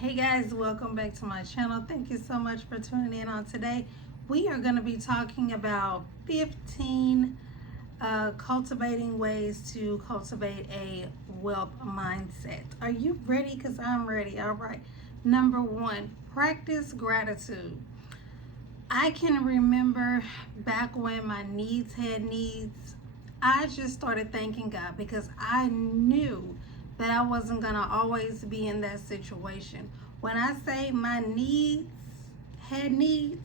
Hey guys, welcome back to my channel. Thank you so much for tuning in on today. We are going to be talking about 15 cultivating ways to cultivate a wealth mindset. Are you ready? Because I'm ready. All right. Number one, practice gratitude. I can remember back when my needs had needs, I just started thanking God because I knew that I wasn't going to always be in that situation. When I say my needs had needs,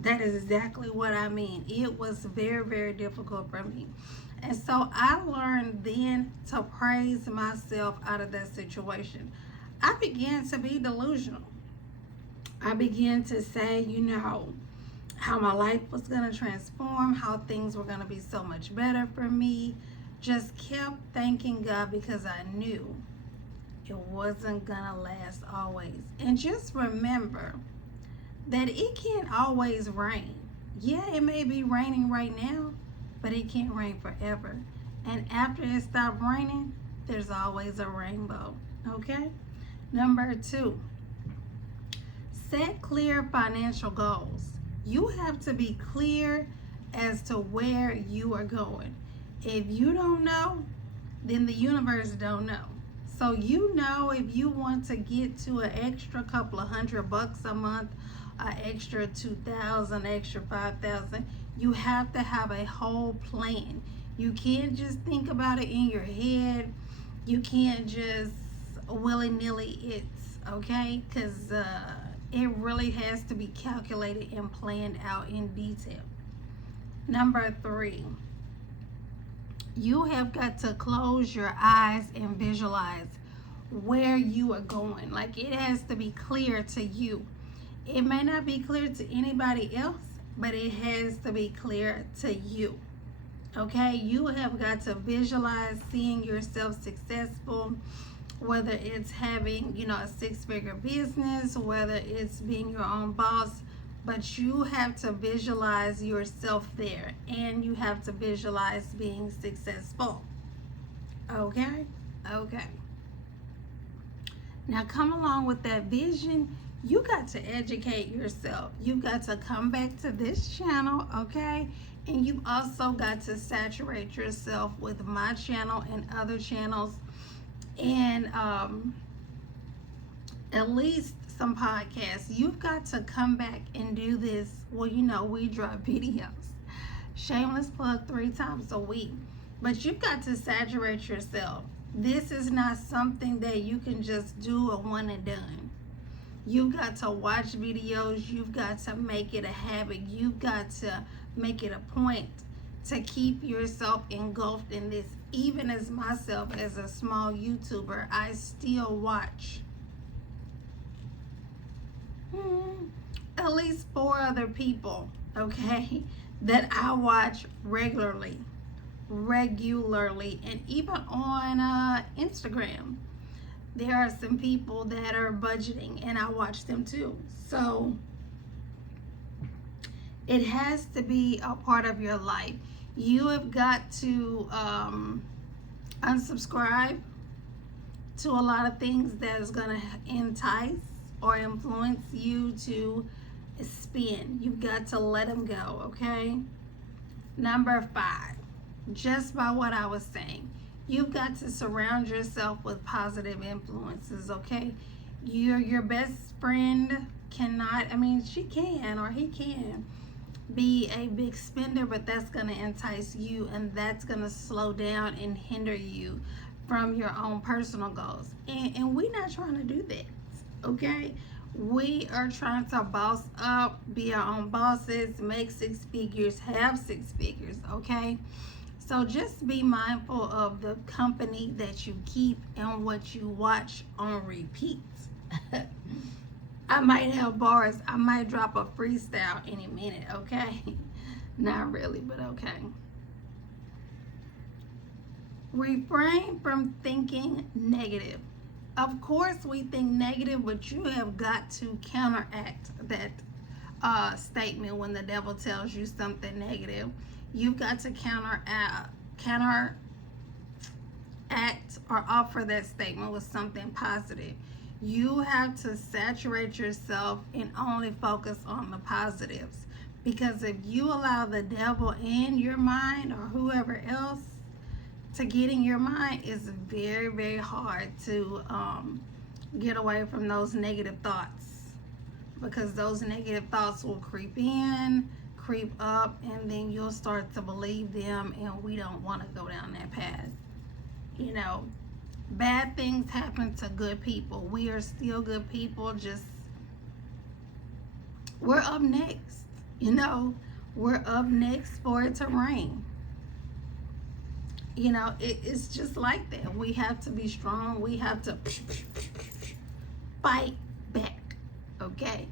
that is exactly what I mean. It was very, very difficult for me. And so I learned then to praise myself out of that situation. I began to be delusional. I began to say, how my life was going to transform, how things were going to be so much better for me. Just kept thanking God because I knew it wasn't going to last always. And just remember that it can't always rain. Yeah, it may be raining right now, but it can't rain forever. And after it stops raining, there's always a rainbow. Okay? Number two, set clear financial goals. You have to be clear as to where you are going. If you don't know, then the universe don't know. So if you want to get to an extra couple of $100 a month, an extra 2,000, extra 5,000, you have to have a whole plan. You can't just think about it in your head. You can't just willy-nilly okay? Because it really has to be calculated and planned out in detail. Number three, you have got to close your eyes and visualize where you are going. Like, it has to be clear to you. It may not be clear to anybody else, but it has to be clear to you. Okay? You have got to visualize seeing yourself successful, whether it's having, a six-figure business, whether it's being your own boss, but you have to visualize yourself there, and you have to visualize being successful. Okay? Okay. Now, come along with that vision. You got to educate yourself. You've got to come back to this channel, okay? And you've also got to saturate yourself with my channel and other channels, and at least some podcasts. You've got to come back and do this. Well, we drop videos. Shameless plug 3 times a week. But you've got to saturate yourself. This is not something that you can just do a one and done. You've got to watch videos. You've got to make it a habit. You've got to make it a point to keep yourself engulfed in this. Even as myself, as a small YouTuber, I still watch at least 4 other people, okay, that I watch regularly, and even on Instagram. There are some people that are budgeting, and I watch them too. So it has to be a part of your life. You have got to unsubscribe to a lot of things that is going to entice or influence you to spin. You've got to let them go, okay? Number 5, just by what I was saying, you've got to surround yourself with positive influences, okay? Your best friend cannot, she can or he can be a big spender, but that's going to entice you, and that's going to slow down and hinder you from your own personal goals. And we're not trying to do that, okay? We are trying to boss up, be our own bosses, make 6 figures, have 6 figures, okay? So just be mindful of the company that you keep and what you watch on repeat. I might have bars. I might drop a freestyle any minute, okay? Not really, but okay. Refrain from thinking negative. Of course, we think negative, but you have got to counteract that statement when the devil tells you something negative. You've got to counteract or offer that statement with something positive. You have to saturate yourself and only focus on the positives. Because if you allow the devil in your mind or whoever else to get in your mind, it's very, very hard to get away from those negative thoughts. Because those negative thoughts will creep in, creep up, and then you'll start to believe them, and we don't want to go down that path. You know, bad things happen to good people. We are still good people, just we're up next. You know, we're up next for it to rain. You know, it's just like that. We have to be strong. We have to fight back. Okay?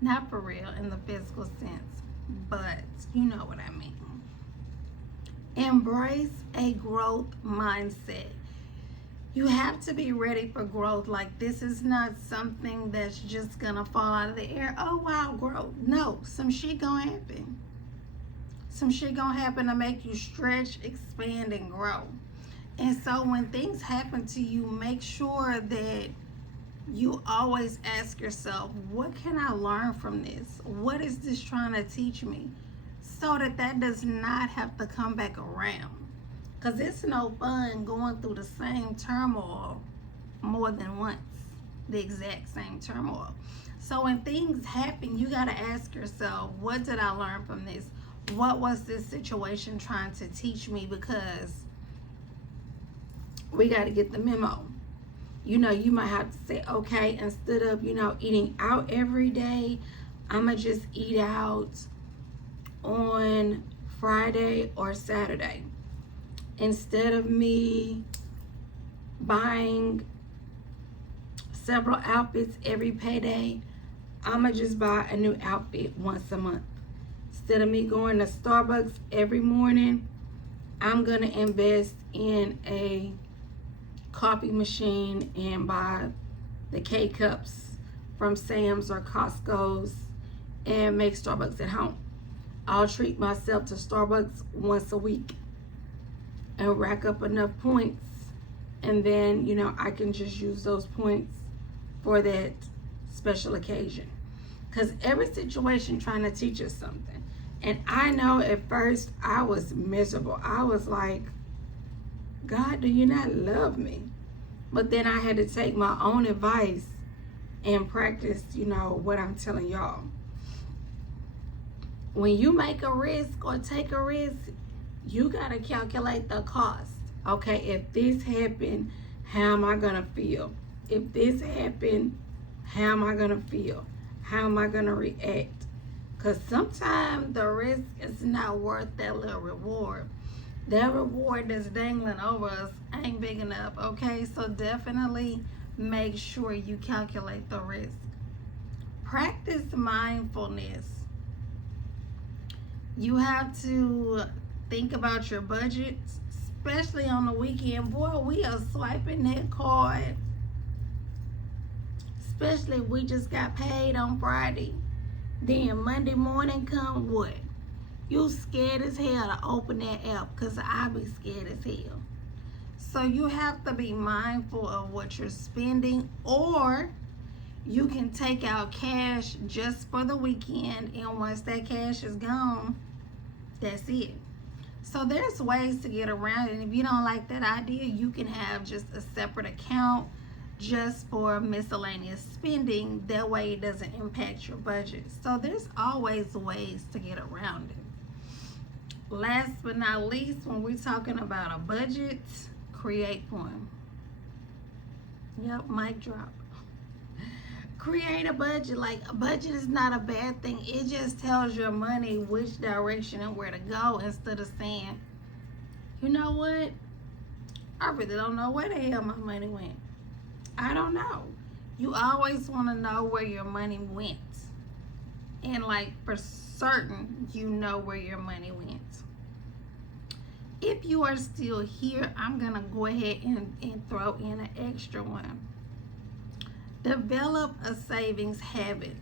Not for real in the physical sense, but you know what I mean. Embrace a growth mindset. You have to be ready for growth. Like, this is not something that's just gonna fall out of the air. Oh wow, growth. No, some shit gonna happen. Some shit gonna happen to make you stretch, expand, and grow. And so when things happen to you, make sure that you always ask yourself, what can I learn from this? What is this trying to teach me? So that does not have to come back around. Because it's no fun going through the same turmoil more than once, the exact same turmoil. So when things happen, you got to ask yourself, what did I learn from this? What was this situation trying to teach me? Because we got to get the memo. You know, you might have to say, okay, instead of, you know, eating out every day, I'm going to just eat out on Friday or Saturday. Instead of me buying several outfits every payday, I'm going to just buy a new outfit once a month. Instead of me going to Starbucks every morning, I'm going to invest in a coffee machine and buy the K-Cups from Sam's or Costco's and make Starbucks at home. I'll treat myself to Starbucks once a week and rack up enough points, and then, you know, I can just use those points for that special occasion. Because every situation trying to teach us something. And I know at first I was miserable. I was like, God, do you not love me? But then I had to take my own advice and practice, you know, what I'm telling y'all. When you make a risk or take a risk, you got to calculate the cost. Okay, if this happened, how am I going to feel? If this happened, how am I going to feel? How am I going to react? Because sometimes the risk is not worth that little reward. That reward that's dangling over us ain't big enough, okay? So definitely make sure you calculate the risk. Practice mindfulness. You have to think about your budget, especially on the weekend. Boy, we are swiping that card. Especially if we just got paid on Friday. Then Monday morning come what? You scared as hell to open that app, because I be scared as hell. So you have to be mindful of what you're spending, or you can take out cash just for the weekend, and once that cash is gone, that's it. So there's ways to get around it. And if you don't like that idea, you can have just a separate account just for miscellaneous spending. That way it doesn't impact your budget. So there's always ways to get around it. Last but not least, when we're talking about a budget, create one. Yep, mic drop. Create a budget. Like, a budget is not a bad thing. It just tells your money which direction and where to go, instead of saying, you know what, I really don't know where the hell my money went. I don't know. You always want to know where your money went. And like, for certain, you know where your money went. If you are still here, I'm going to go ahead and throw in an extra one. Develop a savings habit.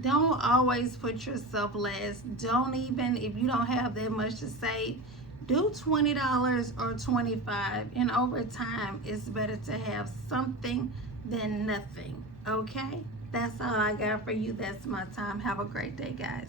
Don't always put yourself last. Don't even, if you don't have that much to save, do $20 or $25. And over time, it's better to have something than nothing. Okay? That's all I got for you. That's my time. Have a great day, guys.